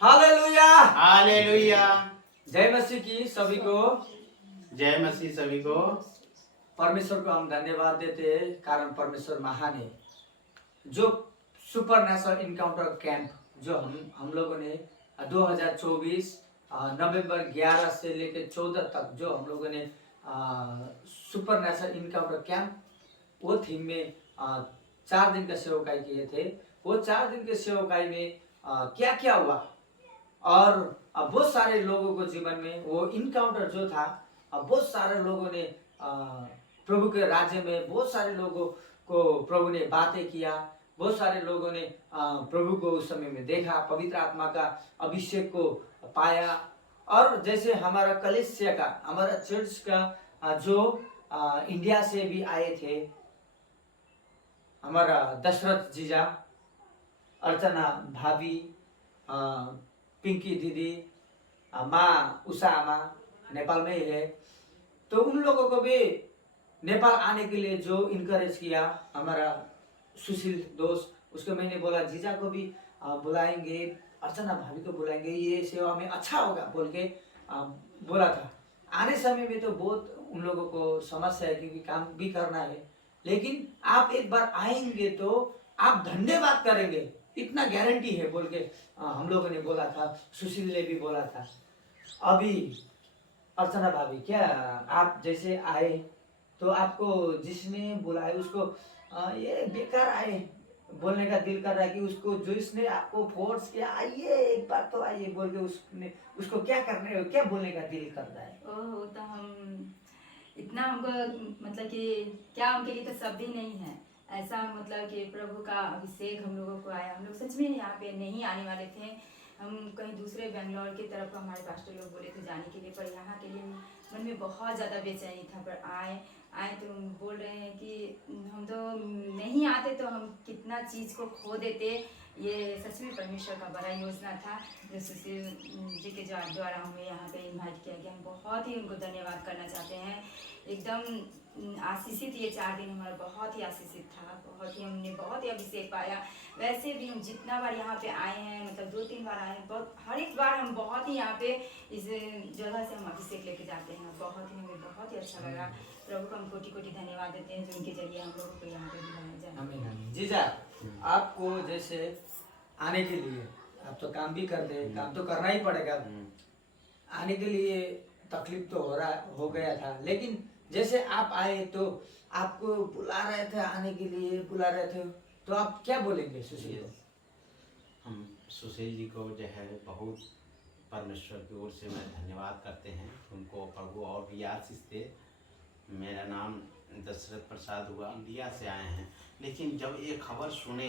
Hallelujah. Hallelujah. जय मसीह की सभी को। जय मसीह सभी को। परमेश्वर को हम धन्यवाद देते हैं कारण परमेश्वर महान है। जो सुपर नेशनल इनकाउंटर कैंप जो हम लोगों ने 2024 नवंबर 11 से लेकर 14 तक जो हम लोगों ने सुपर नेशनल इनकाउंटर कैंप वो थीम में 4 दिन का सेवकाई किए थे। वो 4 दिन के सेवकाई में क्या क्या हुआ और बहुत सारे लोगों को जीवन में वो इनकाउंटर जो था, बहुत सारे लोगों ने प्रभु के राज्य में बहुत सारे लोगों को प्रभु ने बातें किया। बहुत सारे लोगों ने प्रभु को उस समय में देखा, पवित्र आत्मा का अभिषेक को पाया। और जैसे हमारा कलीसिया का, हमारा चर्च का जो इंडिया से भी आए थे, हमारा दशरथ जीजा, अर्चना भाभी, पिंकी दीदी, माँ उषा आमा नेपाल में ही है। तो उन लोगों को भी नेपाल आने के लिए जो इनकरेज किया हमारा सुशील दोस्त, उसको मैंने बोला जीजा को भी बुलाएंगे, अर्चना भाभी को बुलाएंगे, ये सेवा में अच्छा होगा बोल के बोला था। आने समय में तो बहुत उन लोगों को समस्या है क्योंकि काम भी करना है, लेकिन आप एक बार आएंगे तो आप धन्यवाद करेंगे, इतना गारंटी है बोल के हम लोगों ने बोला था। सुशील ने भी बोला था। अभी अर्चना भाभी, क्या आप जैसे आए तो आपको जिसने बुलाए उसको ये बेकार आए बोलने का दिल कर रहा है कि उसको जो इसने आपको फोर्स किया आइए एक बार तो आइए बोल के उसको क्या करने हो, क्या बोलने का दिल कर रहा है? ओह, तो हम इतना हमको मतलब कि क्या उनके लिए तो शब्द ही नहीं है। ऐसा मतलब कि प्रभु का अभिषेक हम लोगों को आया। हम लोग सच में यहाँ पे नहीं आने वाले थे। हम कहीं दूसरे बेंगलोर की तरफ हमारे पास्टर लोग बोले थे जाने के लिए, पर यहाँ के लिए मन में बहुत ज़्यादा बेचैनी था। पर आए तो बोल रहे हैं कि हम तो नहीं आते तो हम कितना चीज़ को खो देते। ये सच में परमेश्वर का बड़ा योजना था जो सुशील जी के द्वारा हमें यहाँ पे इनवाइट किया गया। हम बहुत ही उनको धन्यवाद करना चाहते हैं। एकदम आशीषित ये 4 दिन हमारा बहुत ही आशीषित था। बहुत ही हमने बहुत ही अभिषेक पाया। वैसे भी हम जितना बार यहाँ पे आए हैं, मतलब 2-3 बार आए हैं, बहुत हर एक बार हम बहुत ही यहाँ पे इस जगह से हम अभिषेक लेके जाते हैं। बहुत ही हमें बहुत ही अच्छा लगा। प्रभु को हम कोटि कोटि धन्यवाद देते हैं जो उनके जरिए हम लोगों को यहाँ पे बुलाया जाए। आमीन। जीजा, आपको जैसे आने के लिए आप तो काम भी करते हैं, काम तो करना ही पड़ेगा। आने के लिए तकलीफ तो हो गया था, लेकिन जैसे आप आए तो आपको बुला रहे थे, आने के लिए बुला रहे थे, तो आप क्या बोलेंगे सुशील को? हम सुशील जी को जो है बहुत परमेश्वर की ओर से मैं धन्यवाद करते हैं। उनको प्रभु और भी आशीष दे। मेरा नाम दशरथ प्रसाद हुआ, इंडिया से आए हैं, लेकिन जब ये खबर सुने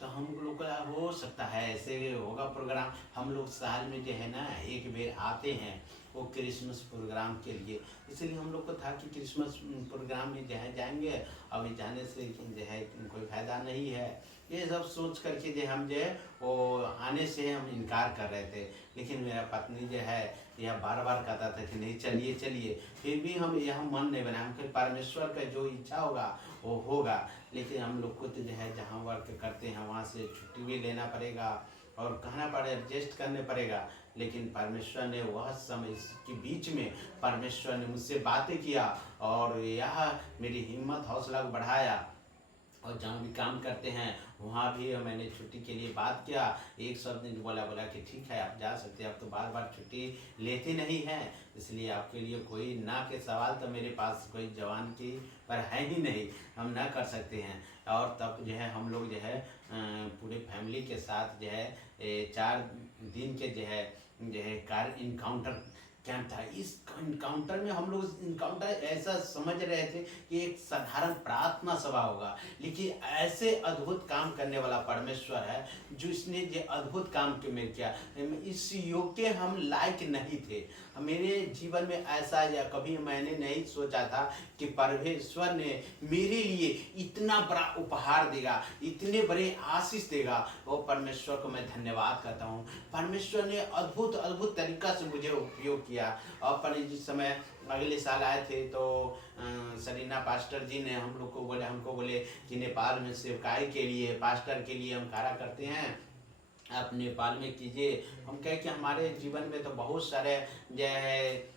तो हम लोग का हो सकता है ऐसे होगा प्रोग्राम। हम लोग साल में जो है ना एक बेर आते हैं वो क्रिसमस प्रोग्राम के लिए, इसलिए हम लोग को था कि क्रिसमस प्रोग्राम में जो है जाएंगे, अभी जाने से जो है कोई फायदा नहीं है। ये सब सोच करके जो हम जो है वो आने से हम इनकार कर रहे थे। लेकिन मेरा पत्नी जो है यह बार बार कहता था कि नहीं चलिए चलिए, फिर भी हम यह मन नहीं बनाए। फिर परमेश्वर का जो इच्छा होगा वो होगा। लेकिन हम लोग को तो जो है जहाँ वर्क करते हैं वहाँ से छुट्टी भी लेना पड़ेगा और कहना पड़े एडजस्ट करने पड़ेगा। लेकिन परमेश्वर ने वह समय के बीच में परमेश्वर ने मुझसे बातें किया और यह मेरी हिम्मत हौसला बढ़ाया। और जहाँ भी काम करते हैं वहाँ भी मैंने छुट्टी के लिए बात किया। एक शब्द ने बोला कि ठीक है आप जा सकते हैं, आप तो बार बार छुट्टी लेते नहीं हैं, इसलिए आपके लिए कोई ना के सवाल तो मेरे पास कोई जवान की पर है ही नहीं, हम ना कर सकते हैं। और तब जो है हम लोग जो है पूरे फैमिली के साथ जो है 4 दिन के जो है कार इनकाउंटर कैंप था। इस इनकाउंटर में हम लोग इनकाउंटर ऐसा समझ रहे थे कि एक साधारण प्रार्थना सभा होगा, लेकिन ऐसे अद्भुत काम करने वाला परमेश्वर है जो इसने जो अद्भुत काम में किया। इस योग्य हम लायक नहीं थे। मेरे जीवन में ऐसा या कभी मैंने नहीं सोचा था कि परमेश्वर ने मेरे लिए इतना बड़ा उपहार देगा, इतने बड़े आशीष देगा। वो परमेश्वर को मैं धन्यवाद करता हूँ। परमेश्वर ने अद्भुत अद्भुत तरीका से मुझे उपयोग किया। और जिस समय अगले साल आए थे तो सरीना पास्टर जी ने हमको बोले कि नेपाल में सेवकाई के लिए पास्टर के लिए हम खड़ा करते हैं आप नेपाल में कीजिए। हम कहें कि हमारे जीवन में तो बहुत सारे जो है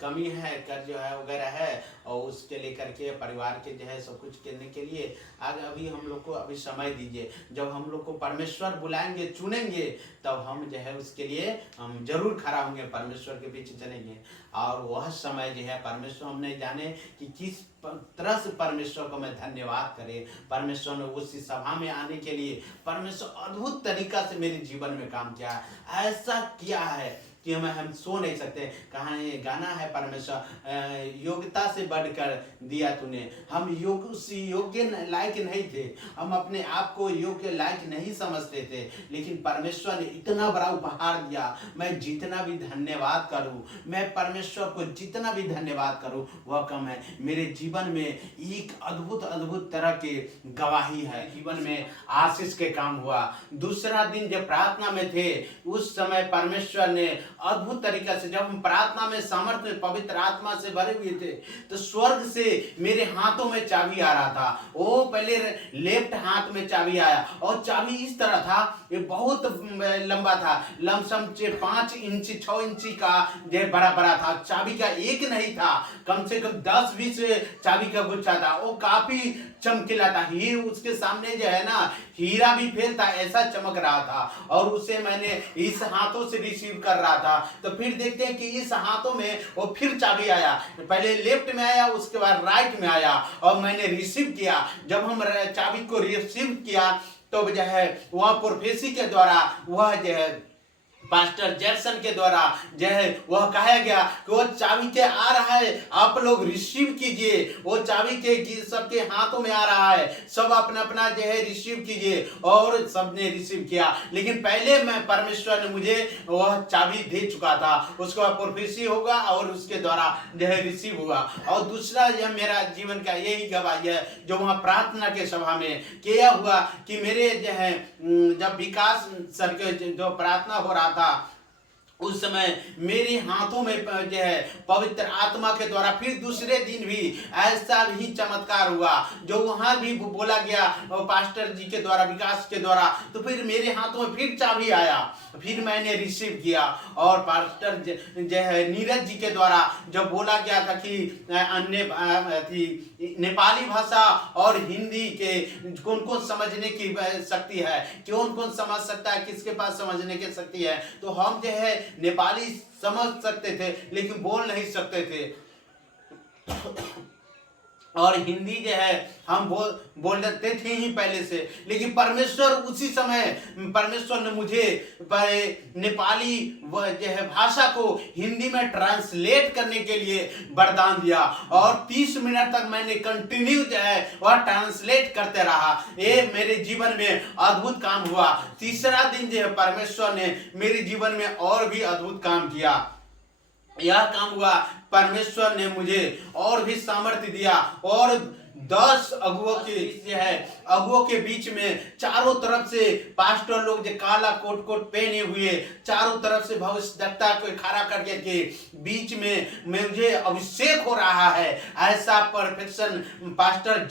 कमी है, कर्ज जो है वगैरह है, और उसके लेकर के परिवार के जो है सब कुछ करने के लिए आगे अभी हम लोग को अभी समय दीजिए। जब हम लोग को परमेश्वर बुलाएंगे, चुनेंगे, तब हम जो है उसके लिए हम जरूर खड़ा होंगे, परमेश्वर के पीछे चलेंगे। और वह समय जो है परमेश्वर हम नहीं जाने कि किस तरह से परमेश्वर को मैं धन्यवाद करे। परमेश्वर ने उस सभा में आने के लिए परमेश्वर अद्भुत तरीका से मेरे जीवन में काम किया, ऐसा किया है कि हम सो नहीं सकते। कहाँ ये गाना है, परमेश्वर योग्यता से बढ़कर दिया तूने। हम योग्य लायक नहीं थे, हम अपने आप को योग्य लायक नहीं समझते थे, लेकिन परमेश्वर ने इतना बड़ा उपहार दिया। मैं जितना भी धन्यवाद करूं, मैं परमेश्वर को जितना भी धन्यवाद करूं वह कम है। मेरे जीवन में एक अद्भुत तरह के गवाही है, जीवन में आशीष के काम हुआ। दूसरा दिन जब प्रार्थना में थे, उस समय परमेश्वर ने अद्भुत तरीका से, जब हम प्रार्थना में सामर्थ्य में पवित्र आत्मा से भरे हुए थे, तो स्वर्ग से मेरे हाथों में चाबी आ रहा था। वो पहले लेफ्ट हाथ में चाबी आया, और चाबी इस तरह था, ये बहुत लंबा था, लमसम 5 इंची 6 इंची का जो बड़ा था। चाबी का एक नहीं था, कम से कम 10-20 चाबी का गुच्छा था। वो काफी चमकीला था, ही उसके सामने जो है ना हीरा भी फेल था, ऐसा चमक रहा था। और उसे मैंने इस हाथों से रिसीव कर रहा था। तो फिर देखते हैं कि इस हाथों में वो फिर चाबी आया, पहले लेफ्ट में आया, उसके बाद राइट में आया, और मैंने रिसीव किया। जब हम चाबी को रिसीव किया तो जो है वह प्रोफेसी के द्वारा, वह जो है पास्टर जैक्सन के द्वारा जो है वह कहा गया कि वो चाबी के आ रहा है, आप लोग रिसीव कीजिए। वो चाबी के सबके हाथों में आ रहा है, सब अपना अपना जो है रिसीव कीजिए। और सबने रिसीव किया, लेकिन पहले मैं परमेश्वर ने मुझे वह चाबी दे चुका था, उसका प्रोफेसी होगा और उसके द्वारा जो है रिसीव होगा। और दूसरा यह मेरा जीवन का यही गवाही है, जो वहाँ प्रार्थना के सभा में किया हुआ कि मेरे जो है जब विकास सर के जो प्रार्थना हो रहा था, उस समय मेरे हाथों में जो है पवित्र आत्मा के द्वारा फिर दूसरे दिन भी ऐसा ही चमत्कार हुआ, जो वहां भी बोला गया पास्टर जी के द्वारा, विकास के द्वारा। तो फिर मेरे हाथों में फिर चाबी आया, फिर मैंने रिसीव किया। और पास्टर जो है नीरज जी के द्वारा जब बोला गया था कि अन्य नेपाली भाषा और हिंदी के कौन कौन समझने की शक्ति है, कौन कौन समझ सकता है, किसके पास समझने की शक्ति है, तो हम जो है नेपाली समझ सकते थे लेकिन बोल नहीं सकते थे। और हिंदी जो है हम बोलते थे ही पहले से, लेकिन परमेश्वर उसी समय परमेश्वर ने मुझे नेपाली जो है भाषा को हिंदी में ट्रांसलेट करने के लिए वरदान दिया। और 30 मिनट तक मैंने कंटिन्यू जो है वह ट्रांसलेट करते रहा। ये मेरे जीवन में अद्भुत काम हुआ। तीसरा दिन जो है परमेश्वर ने मेरे जीवन में और भी अद्भुत काम किया। यह काम हुआ, परमेश्वर ने मुझे और भी सामर्थ्य दिया, और 10 अगुओं के जो है अगुओं के बीच में चारों तरफ से पास्टर लोग जो काला कोट पहने हुए, चारों तरफ से भविष्यद्वक्ता को खड़ा करके के बीच में मुझे अभिषेक हो रहा है। ऐसा परफेक्शन पास्टर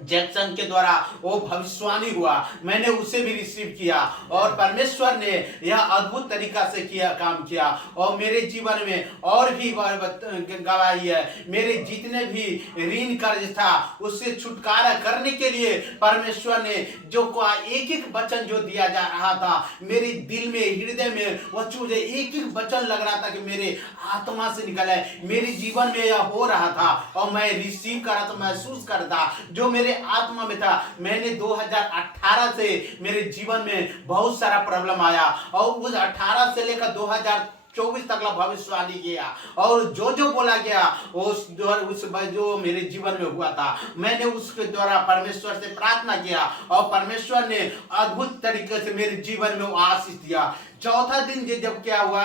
जैक्सन के द्वारा वो भविष्यवाणी हुआ, मैंने उसे भी रिसीव किया। और परमेश्वर ने यह अद्भुत तरीका से काम किया। और मेरे जीवन में और भी गवाही है, मेरे जितने भी ऋण कर्ज था उससे छुटकारा करने के लिए परमेश्वर ने जो एक वचन जो दिया जा रहा था, मेरे दिल में, हृदय में वह चीज एक वचन लग रहा था कि मेरे आत्मा से निकला है। मेरे जीवन में यह हो रहा था और मैं रिसीव कर रहा था, महसूस करता जो मेरे आत्मा में था। मैंने 2018 से मेरे जीवन में बहुत सारा प्रॉब्लम आया, और उस 18 से लेकर 2024 तक भविष्यवाणी किया, और जो बोला गया उस जो मेरे जीवन में हुआ था, मैंने उसके द्वारा परमेश्वर से प्रार्थना किया, और परमेश्वर ने अद्भुत तरीके से मेरे जीवन में आशीष दिया। चौथा दिन जब क्या हुआ,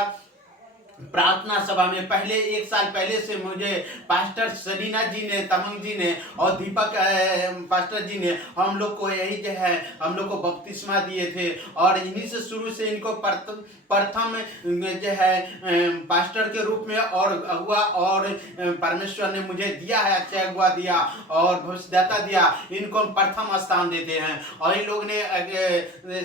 प्रार्थना सभा में पहले 1 साल पहले से मुझे पास्टर सरीना जी ने, तमंग जी ने और दीपक पास्टर जी ने हम लोग को यही जो है हम लोग को बपतिस्मा दिए थे। और इन्हीं से शुरू से इनको प्रथम जो है पास्टर के रूप में और अगुआ और परमेश्वर ने मुझे दिया है, अच्छा अगुआ दिया और भविष्यदाता दिया, इनको हम प्रथम स्थान देते हैं। और इन लोग ने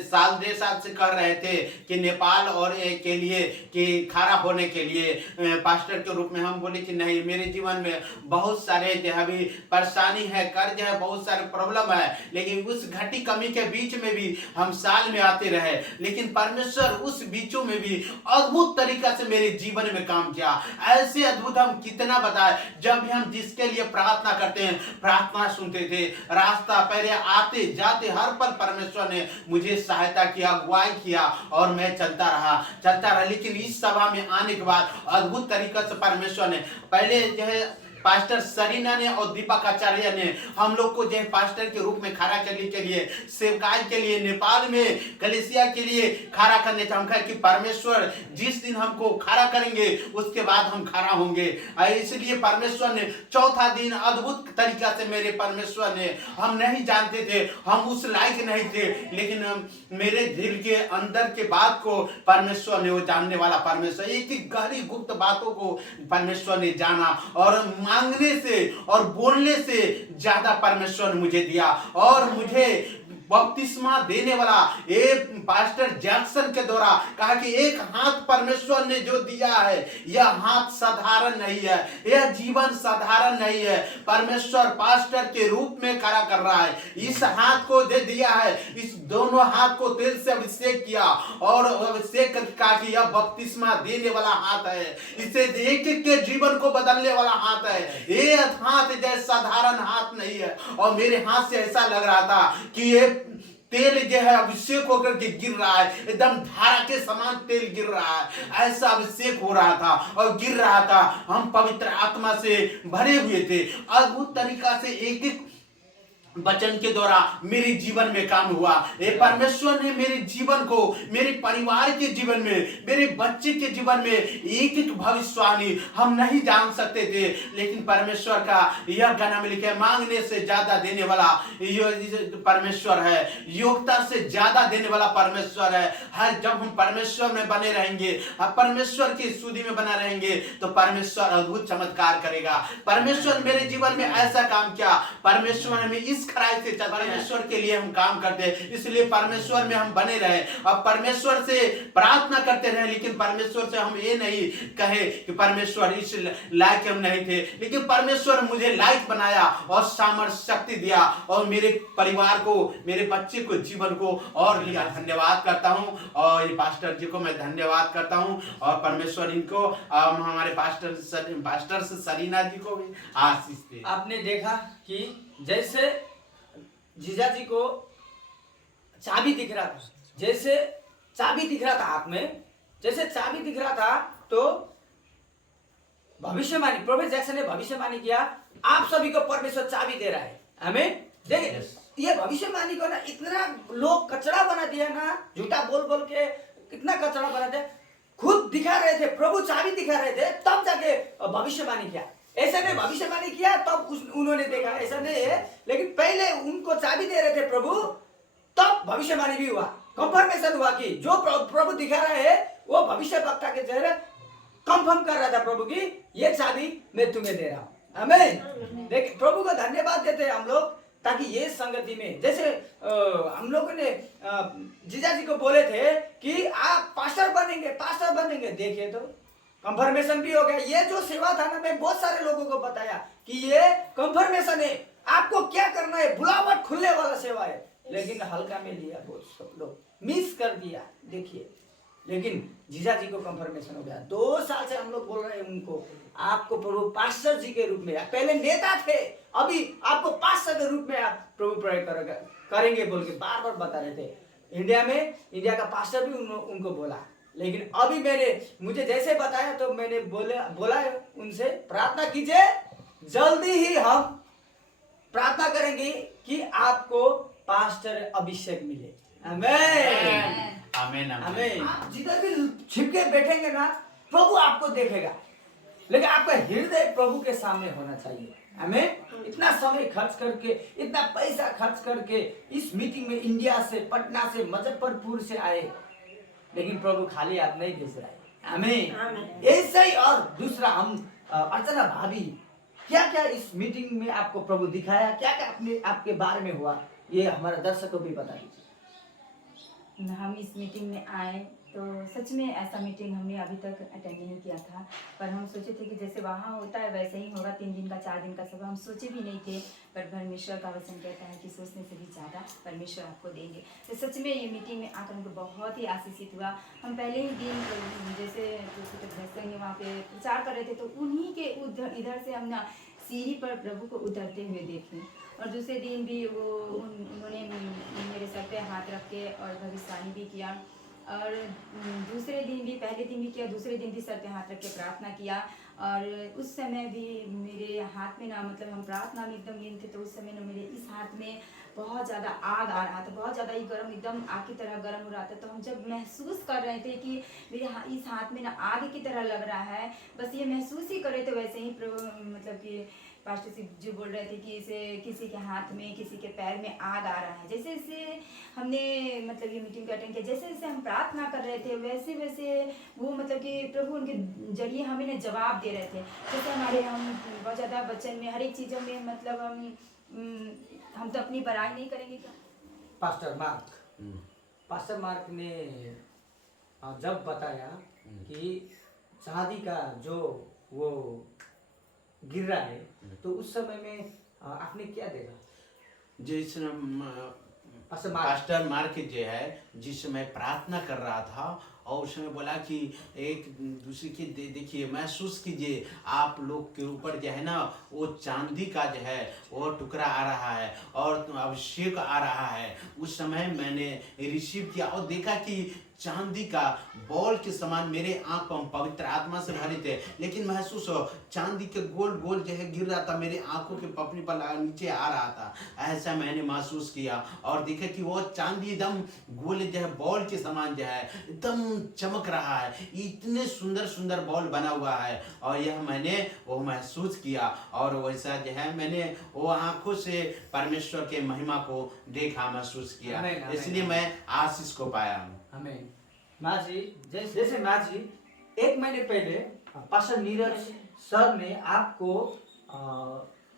साल 1.5 साल से कह रहे थे कि नेपाल और के लिए कि खड़ा होने के लिए पास्टर के रूप में। हम बोले कि नहीं, मेरे जीवन में बहुत सारे जो है अभी परेशानी है, कर्ज है, बहुत सारे प्रॉब्लम है, लेकिन उस घटी कमी के बीच में भी हम साल में आते रहे, लेकिन परमेश्वर उस बीचों में भी अद्भुत तरीका से मेरे जीवन में काम किया। ऐसे अद्भुत हम कितना बताए, जब भी हम जिसके लिए प्रार्थना करते हैं, प्रार्थना सुनते थे, रास्ता पहले आते जाते हर पल परमेश्वर ने मुझे सहायता किया, अगुवाई किया और मैं चलता रहा। लेकिन इस सभा में आने के बाद अद्भुत तरीके से परमेश्वर ने पहले जो है पास्टर सरीना ने और दीपक आचार्य ने हम लोग को जो है पास्टर के रूप में खड़ा करने के लिए, सेवकाई के लिए, नेपाल में कलीसिया के लिए खड़ा करने का हम कहा कि परमेश्वर जिस दिन हमको खड़ा करेंगे उसके बाद हम खड़ा होंगे। इसलिए परमेश्वर ने चौथा दिन अद्भुत तरीका से मेरे परमेश्वर ने, हम नहीं जानते थे, हम उस लायक नहीं थे, लेकिन मेरे दिल के अंदर के बात को परमेश्वर ने, वो जानने वाला परमेश्वर, एक गहरी गुप्त बातों को परमेश्वर ने जाना और मांगने से और बोलने से ज्यादा परमेश्वर ने मुझे दिया। और मुझे बपतिस्मा देने वाला एक पास्टर जैक्सन के द्वारा कहा कि एक हाथ परमेश्वर ने जो दिया है, यह हाथ साधारण नहीं है, यह जीवन साधारण नहीं है। परमेश्वर पास्टर के रूप में खड़ा कर रहा है, इस हाथ को दे दिया है, इस दोनों हाथ को तेल से अभिषेक किया और अभिषेक करके कहा कि यह बपतिस्मा देने वाला हाथ है, इसे एक एक के जीवन को बदलने वाला हाथ है। ये हाथ जैसे साधारण हाथ नहीं है। और मेरे हाथ से ऐसा लग रहा था कि ये तेल जो है अभिषेक होकर के गिर रहा है, एकदम धारा के समान तेल गिर रहा है, ऐसा अभिषेक हो रहा था और गिर रहा था। हम पवित्र आत्मा से भरे हुए थे। अद्भुत तरीका से एक एक वचन के द्वारा मेरे जीवन में काम हुआ। ये परमेश्वर ने मेरे जीवन को, मेरे परिवार के जीवन में, मेरे बच्चे के जीवन में एक एक भविष्यवाणी हम नहीं जान सकते थे, लेकिन परमेश्वर का यह गाना में लिखा है, मांगने से ज्यादा देने वाला परमेश्वर है, योग्यता से ज्यादा देने वाला परमेश्वर है। हर जब हम परमेश्वर में बने रहेंगे, परमेश्वर की स्तुति में बना रहेंगे, तो परमेश्वर अद्भुत चमत्कार करेगा। परमेश्वर मेरे जीवन में ऐसा काम किया। परमेश्वर में इस खराई से परमेश्वर के लिए हम काम करते हैं, इसलिए परमेश्वर में हम बने रहे। अब परमेश्वर से प्रार्थना करते रहे, लेकिन परमेश्वर से हम ये नहीं कहे कि परमेश्वर इस लायक हम नहीं थे, लेकिन परमेश्वर मुझे लायक बनाया और सामर्थ्य शक्ति दिया और मेरे परिवार को, मेरे बच्चे को, जीवन को और लिया। धन्यवाद करता हूँ और ये पास्टर जी को मैं धन्यवाद करता हूँ और परमेश्वर इनको हमारे पास्टर सरीना जी को भी आशीष दे। आपने देखा कि जैसे जीजा जी को चाबी दिख रहा था, जैसे चाबी दिख रहा था हाथ में, जैसे चाबी दिख रहा था, तो भविष्यवाणी, प्रोफेसर जैक्सन ने भविष्यवाणी किया, आप सभी को परमेश्वर चाबी दे रहा है। हमें देखिए ये भविष्यवाणी को ना इतना लोग कचरा बना दिया ना, झूठा बोल बोल के कितना कचरा बना दिया। खुद दिखा रहे थे, प्रभु चाबी दिखा रहे थे, तब जाके भविष्यवाणी किया। ऐसा नहीं भविष्यवाणी किया तब उन्होंने देखा, ऐसा नहीं है, लेकिन पहले उनको चाबी दे रहे थे प्रभु, तब भविष्यवाणी भी हुआ, कंफर्मेशन हुआ कि जो प्रभु दिखा रहा है वो भविष्य वक्ता के जरिए कंफर्म कर रहा था प्रभु की ये चाबी मैं तुम्हें दे रहा हूं। आमीन। देखिए प्रभु को धन्यवाद देते हैं हम लोग, ताकि ये संगति में, जैसे हम लोगों ने जीजा जी को बोले थे कि आप पास्टर बनेंगे, देखिए तो कंफर्मेशन भी हो गया। ये जो सेवा था ना, मैं बहुत सारे लोगों को बताया कि ये कंफर्मेशन है, आपको क्या करना है, बुलावट खुलने वाला सेवा है, लेकिन हल्का में लिया, बहुत सब लोग मिस कर दिया। देखिए, लेकिन जीजा जी को कंफर्मेशन हो गया। 2 साल से हम लोग बोल रहे हैं उनको, आपको प्रभु पास्टर जी के रूप में, पहले नेता थे, अभी आपको पास्टर के रूप में आप प्रभु प्रयोग करेंगे बोल के बार बार बता रहे थे। इंडिया का पास्टर भी उनको बोला, लेकिन अभी मुझे जैसे बताया तो मैंने बोला उनसे, प्रार्थना कीजिए, जल्दी ही हम प्रार्थना करेंगे कि आपको पास्टर अभिषेक मिले। आमीन। आमीन। आमीन। आप जिधर भी छिप के बैठेंगे ना, प्रभु आपको देखेगा, लेकिन आपका हृदय प्रभु के सामने होना चाहिए। हमें इतना समय खर्च करके, इतना पैसा खर्च करके इस मीटिंग में इंडिया से, पटना से, मुजफ्फरपुर से आए, लेकिन प्रभु खाली हाथ नहीं भेज रहा है। हमें ऐसे ही। और दूसरा, हम अर्चना भाभी, क्या क्या इस मीटिंग में आपको प्रभु दिखाया, क्या क्या अपने आपके बारे में हुआ, ये हमारे दर्शकों को भी बता दीजिए। हम इस मीटिंग में आए तो सच में ऐसा मीटिंग हमने अभी तक अटेंड नहीं किया था, पर हम सोचे थे कि जैसे वहाँ होता है वैसे ही होगा, 3 दिन का 4 दिन का सब हम सोचे भी नहीं थे। पर परमेश्वर का वचन कहता है कि सोचने से भी ज़्यादा परमेश्वर आपको देंगे। तो सच में ये मीटिंग में आकर हमको बहुत ही आशीषित हुआ। हम पहले ही दिन जैसे भैंस ने वहाँ पे प्रचार कर रहे थे, तो उन्हीं के इधर से हम ना सीढ़ी पर प्रभु को उतरते हुए देखे। और दूसरे दिन भी वो उन्होंने मेरे सर पे हाथ रख के और भविष्यवाणी भी किया। और दूसरे दिन भी, पहले दिन भी किया, दूसरे दिन भी सर पे हाथ रख के प्रार्थना किया। और उस समय भी मेरे हाथ में ना, मतलब हम प्रार्थना में एकदम लीन थे, तो उस समय ना मेरे इस हाथ में बहुत ज़्यादा आग आ रहा था, बहुत ज़्यादा ही गर्म, एकदम आग की तरह गर्म हो रहा था। तो हम जब महसूस कर रहे थे कि मेरे इस हाथ में ना आग की तरह लग रहा है, बस ये महसूस ही कर रहे थे, वैसे ही मतलब कि पास्टर जी बोल रहे थे कि इसे किसी के हाथ में, किसी के पैर में आग आ रहा है। जैसे जैसे हमने मतलब ये मीटिंग का अटेंड किया, जैसे जैसे हम प्रार्थना कर रहे थे, वैसे वैसे वो मतलब कि प्रभु उनके जरिए हमें ना जवाब दे रहे थे। जैसे हमारे, हम बहुत ज़्यादा वचन में, हर एक चीज़ों में, मतलब हम तो अपनी बड़ाई नहीं करेंगे क्या। पास्टर मार्क ने जब बताया कि चांदी का जो वो गिर रहा है, तो उस समय में आपने क्या देखा? जिस पास्टर मार्क जो है, जिस समय प्रार्थना कर रहा था, और उसने बोला कि एक दूसरे की देखिए, महसूस कीजिए, आप लोग के ऊपर जो है ना, वो चांदी का जो है वो टुकड़ा आ रहा है और अभिषेक आ रहा है। उस समय मैंने रिसीव किया और देखा कि चांदी का बॉल के समान मेरे आंख पर, पवित्र आत्मा से भरे थे, लेकिन महसूस हो चांदी के गोल गोल जो है गिर रहा था, मेरे आंखों के पपड़ी पर नीचे आ रहा था। ऐसा मैंने महसूस किया और देखा कि वो चांदी एकदम गोल जो है, बॉल के समान जो है एकदम चमक रहा है। इतने सुंदर सुंदर बॉल बना हुआ है, और यह मैंने वो महसूस किया, और वैसा जो है मैंने वो आंखों से परमेश्वर के महिमा को देखा, महसूस किया। इसलिए मैं आशीष को पाया हूँ। हमें माँ जी, जैसे माँ जी 1 महीने पहले पास्टर नीरज सर ने आपको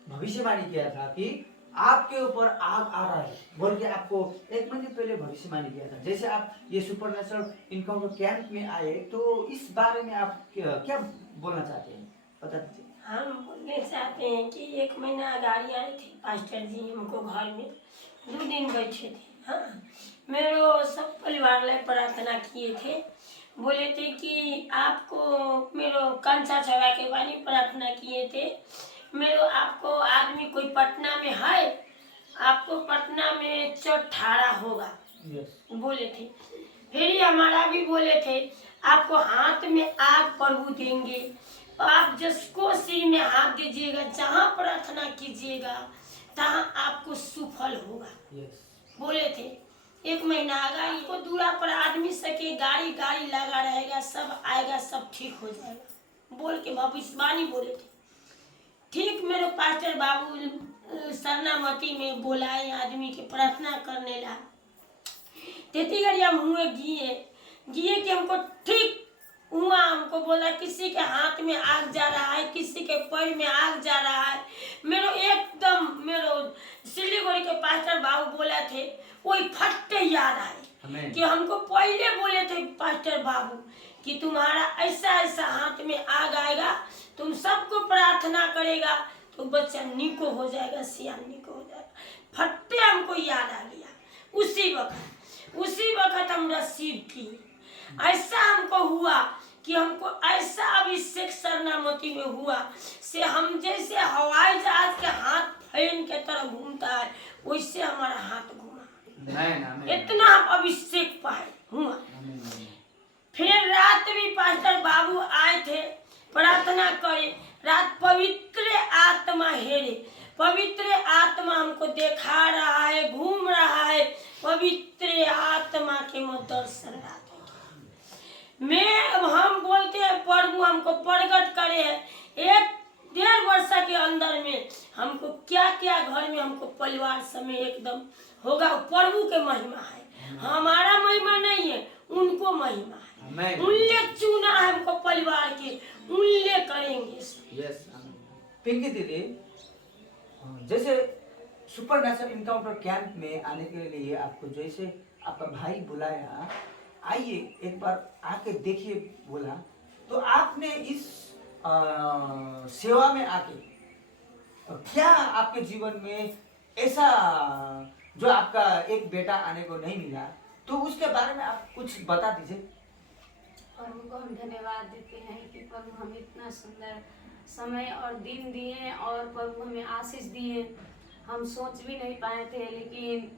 भविष्यवाणी किया था कि आपके ऊपर आग आ रहा है बोल के, आपको 1 महीने पहले भविष्यवाणी किया था। जैसे आप ये सुपरनेचुरल इनकाउंटर कैंप में आए, तो इस बारे में आप क्या बोलना चाहते हैं, बता दीजिए। हम बोलना चाहते हैं कि 1 महीना गाड़ी आए थे पास्टर जी हमको घर में, 2 दिन बैठे थे। हाँ, मेरे सब परिवार लाए प्रार्थना किए थे, बोले थे कि आपको मेरो कंचा चढ़ा के बानी प्रार्थना किए थे। मेरो आपको आदमी कोई पटना में है, आपको पटना में चौठारा होगा, बोले थे। फिर हमारा भी बोले थे आपको हाथ में आग प्रभु देंगे, आप जिसको सिर में हाथ दीजिएगा, जहाँ प्रार्थना कीजिएगा तहाँ आपको सुफल होगा, बोले थे। 1 महीना आगा आपको दूरा पर आदमी सके गाड़ी लगा रहेगा, सब आएगा, सब ठीक हो जाएगा, बोल के भविष्यवाणी बोले थे। ठीक मेरे पास्टर बाबू सरनामती में बोलाए आदमी के प्रार्थना करने ला, तेती घड़ी हम हुए गिए कि हमको ठीक हुआ। हमको बोला किसी के हाथ में आग जा रहा है, किसी के पैर में आग जा रहा है। मेरो एकदम सिलीगुड़ी के पास्टर बाबू बोला थे, वही फट्टे याद आए कि हमको पहले बोले थे पास्टर बाबू कि तुम्हारा ऐसा ऐसा हाथ में आग आएगा, तुम सबको प्रार्थना करेगा तो बच्चा निको हो जाएगा, सियान निको हो जाएगा। फट्टे हमको याद आ गया। उसी वक्त हम रिसीव किए। ऐसा हमको हुआ कि हमको ऐसा अभिषेक सरनामती में हुआ से हम जैसे हवाई जहाज के हाथ फैन के तरह घूमता है, वैसे हमारा हाथ घूमा। इतना हम अभिषेक पाए हुआ। फिर रात भी पास्टर बाबू आए थे प्रार्थना करे, रात पवित्र आत्मा हेरे, पवित्र आत्मा हमको देखा रहा है, घूम रहा है, पवित्र आत्मा के दर्शन हम बोलते हैं प्रभु रहे हैं। 1-1.5 वर्ष के अंदर में हमको क्या क्या घर में हमको परिवार समय एकदम होगा। प्रभु के महिमा है, हमारा महिमा नहीं है, उनको महिमा है। आमेन। उनने चुना है हमको परिवार के, उनने करेंगे। यस। पिंकी दीदी, जैसे सुपर नेचुरल इनकाउंटर कैंप में आने के लिए आपको जैसे आपका भाई बुलाया, आइए एक बार आके देखिए बोला, तो आपने इस सेवा में आके क्या आपके जीवन में ऐसा जो आपका एक बेटा आने को नहीं मिला, तो उसके बारे में आप कुछ बता दीजिए। प्रभु को हम धन्यवाद देते हैं कि प्रभु हमें इतना सुंदर समय और दिन दिए और प्रभु हमें आशीष दिए। हम सोच भी नहीं पाए थे, लेकिन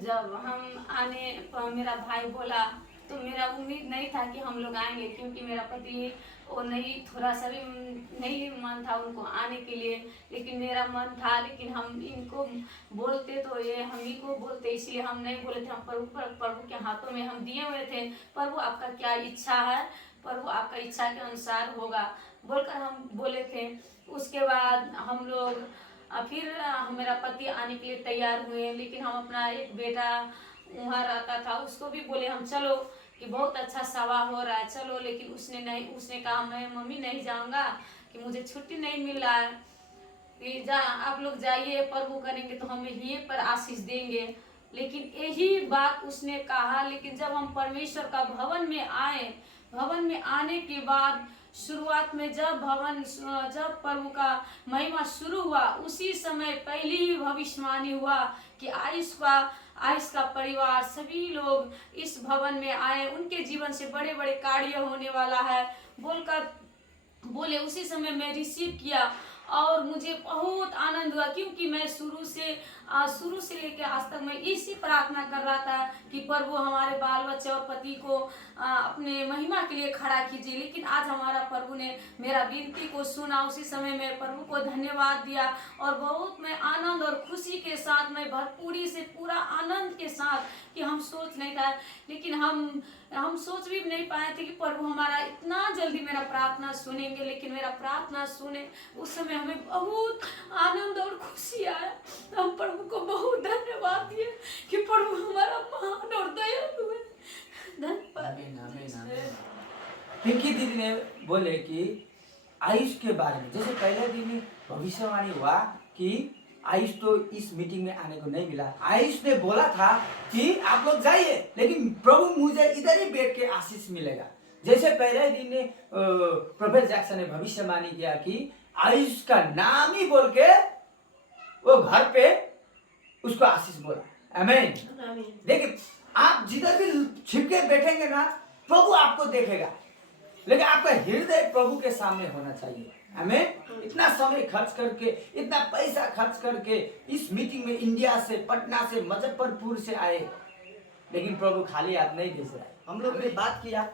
जब हम आने पर मेरा भाई बोला तो मेरा उम्मीद नहीं था कि हम लोग आएंगे, क्योंकि मेरा पति वो नहीं, थोड़ा सा भी नहीं मन था उनको आने के लिए, लेकिन मेरा मन था। लेकिन हम इनको बोलते तो ये हम ही को बोलते, इसलिए हम नहीं बोले थे। हम प्रभु के हाथों में हम दिए हुए थे। प्रभु आपका क्या इच्छा है, प्रभु आपका इच्छा के अनुसार होगा बोलकर हम बोले थे। उसके बाद हम लोग फिर मेरा पति आने के लिए तैयार हुए, लेकिन हम अपना एक बेटा वहाँ रहता था, उसको भी बोले हम चलो कि बहुत अच्छा सवा हो रहा है चलो, लेकिन उसने नहीं, उसने कहा मैं मम्मी नहीं जाऊँगा, कि मुझे छुट्टी नहीं मिल रहा है, कि जा आप लोग जाइए, प्रभु करेंगे तो हमें यहीं पर आशीष देंगे। लेकिन यही बात उसने कहा। लेकिन जब हम परमेश्वर का भवन में आए, भवन में आने के बाद शुरुआत में जब प्रभु का महिमा शुरू हुआ, उसी समय पहली ही भविष्यवाणी हुआ कि आयुष का परिवार सभी लोग इस भवन में आए, उनके जीवन से बड़े बड़े कार्य होने वाला है बोलकर बोले। उसी समय मैं रिसीव किया और मुझे बहुत आनंद हुआ, क्योंकि मैं शुरू से लेकर आज तक मैं इसी प्रार्थना कर रहा था कि प्रभु हमारे बाल बच्चे और पति को अपने महिमा के लिए खड़ा कीजिए। लेकिन आज हमारा प्रभु ने मेरा विनती को सुना। उसी समय मैं प्रभु को धन्यवाद दिया और बहुत मैं आनंद और खुशी के साथ, मैं भरपूरी से पूरा आनंद के साथ, कि हम सोच नहीं था, लेकिन हम सोच भी नहीं पाए थे कि प्रभु हमारा इतना जल्दी मेरा प्रार्थना सुनेंगे। लेकिन मेरा प्रार्थना सुने, उस समय हमें बहुत आनंद और खुशी आया। हम प्रभु को बहुत धन्यवाद दिए कि प्रभु हमारा महान और दयालु है। धन्यवाद। आमीन, आमीन, आमीन। पिंकी दीदी ने बोले कि आयुष के बारे में, जैसे पहले दिन में भविष्यवाणी हुआ कि आयुष तो इस मीटिंग में आने को नहीं मिला। आयुष ने बोला था कि आप लोग जाइए, लेकिन प्रभु मुझे इधर ही बैठ के आशीष मिलेगा। जैसे पहले दिन ने प्रोफेसर जैक्सन ने भविष्यवाणी किया कि आयुष का नाम ही बोल के वो घर पे उसको आशीष बोला। आमीन। लेकिन आप जिधर भी छिपके बैठेंगे ना, प्रभु आपको देखेगा, लेकिन आपका हृदय प्रभु के सामने होना चाहिए। हमें इतना समय खर्च करके, इतना पैसा खर्च करके इस मीटिंग में इंडिया से, पटना से, मुजफ्फरपुर से आए, लेकिन प्रभु खाली हाथ नहीं भेज रहा है। हम लोग ने बात किया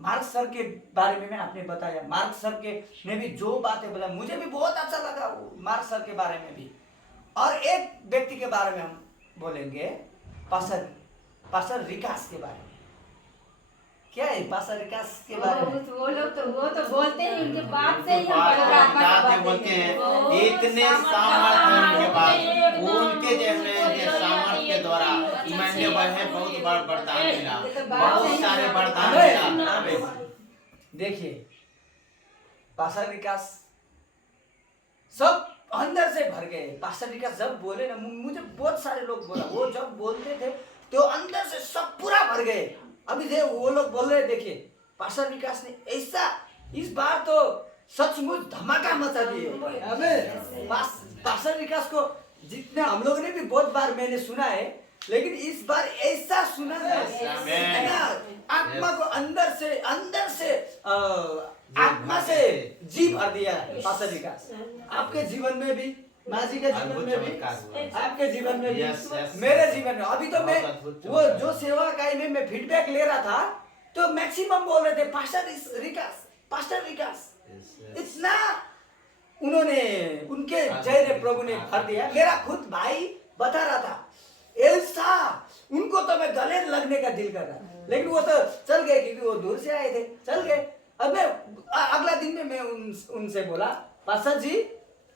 मार्क सर के बारे में, आपने बताया मार्क सर के ने भी जो बातें बोला, मुझे भी बहुत अच्छा लगा मार्क सर के बारे में भी। और एक व्यक्ति के बारे में हम बोलेंगे, पास्टर विकास के बारे में। क्या है पास्टर विकास के बारे में? वो तो बोलते हैं, उनके बात से ही हम बोलते हैं। इतने सामर्थ है उनके पास, उनके जैसे सामर्थ के द्वारा मैंने वह बहुत बड़ा वरदान मिला, बहुत सारे वरदान मिला। देखिए पास्टर विकास सब अंदर से भर गए। पास्टर विकास जब बोले ना, मुझे बहुत सारे लोग बोला, वो जब बोलते थे तो अंदर से सब पूरा भर गए। अभी वो लोग बोल रहे, देखिए पास्टर विकास ने ऐसा इस बार तो सचमुच धमाका मचा दिए। पास्टर विकास को जितना हम लोगों ने भी बहुत बार मैंने सुना है, लेकिन इस बार ऐसा सुना है, आत्मा को अंदर से आत्मा से जी भर दिया है पास्टर विकास। आपके जीवन में भी, माजी के जीवन में भी, आपके जीवन में भी, मेरे जीवन में। अभी तो मैं वो जो सेवा इकाई में मैं फीडबैक ले रहा था, तो मैक्सिमम बोल रहे थे पास्टर विकास इतना उन्होंने, उनके जय प्रभु ने भर दिया। मेरा खुद भाई बता रहा था, एल्सा उनको तो मैं गले लगने का दिल कर रहा था, लेकिन वो तो चल गए क्योंकि वो दूर से आए थे, चल गए। अब मैं अगला दिन में मैं उनसे बोला, पास्टर जी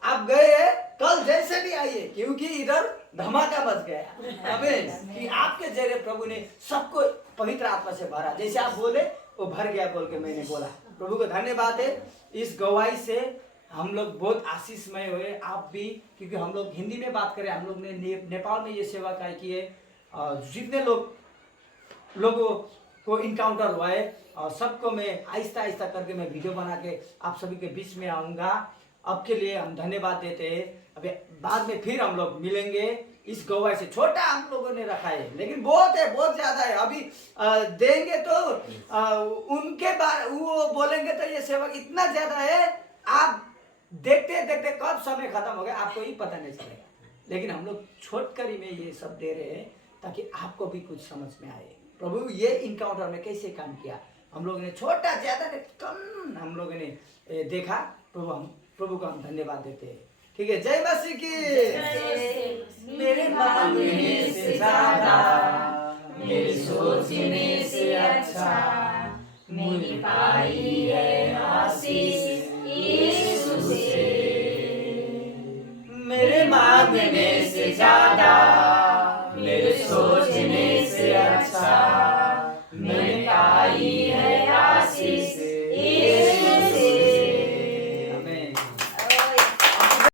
आप गए हैं, कल जैसे भी आइए, क्योंकि इधर धमाका मच गया। आमीन। कि आपके जरिए प्रभु ने सबको पवित्र आत्मा से भरा, जैसे आप बोले वो भर गया बोल के मैंने बोला। प्रभु को धन्यवाद है। इस गवाही से हम लोग बहुत आशीषमय हुए, आप भी, क्योंकि हम लोग हिंदी में बात करें, हम लोग ने नेपाल में ये सेवा कार्य की है। जितने लोगों को इनकाउंटर हुआ है और सबको मैं आहिस्ता आहिस्ता करके मैं वीडियो बना के आप सभी के बीच में आऊँगा। अब के लिए हम धन्यवाद देते हैं। अभी बाद में फिर हम लोग मिलेंगे। इस गवाही से छोटा हम लोगों ने रखा है, लेकिन बहुत है, बहुत ज़्यादा है। अभी देंगे तो उनके बारे वो बोलेंगे तो ये सेवा इतना ज़्यादा है, आप देखते देखते कब समय खत्म हो गया आपको ही पता नहीं चलेगा। लेकिन हम लोग छोटकरी में ये सब दे रहे हैं ताकि आपको भी कुछ समझ में आए प्रभु ये इनकाउंटर में कैसे काम किया। हम लोगों ने छोटा ज़्यादा कम हम लोगों ने देखा। प्रभु को हम धन्यवाद देते हैं। ठीक है, जय मसीह की। मेरे मांगने से ज़्यादा, मेरे सोचने से अच्छा, मेरी पाई है आशीष यीशु से। मेरे मांगने से ज़्यादा, मेरे सोचने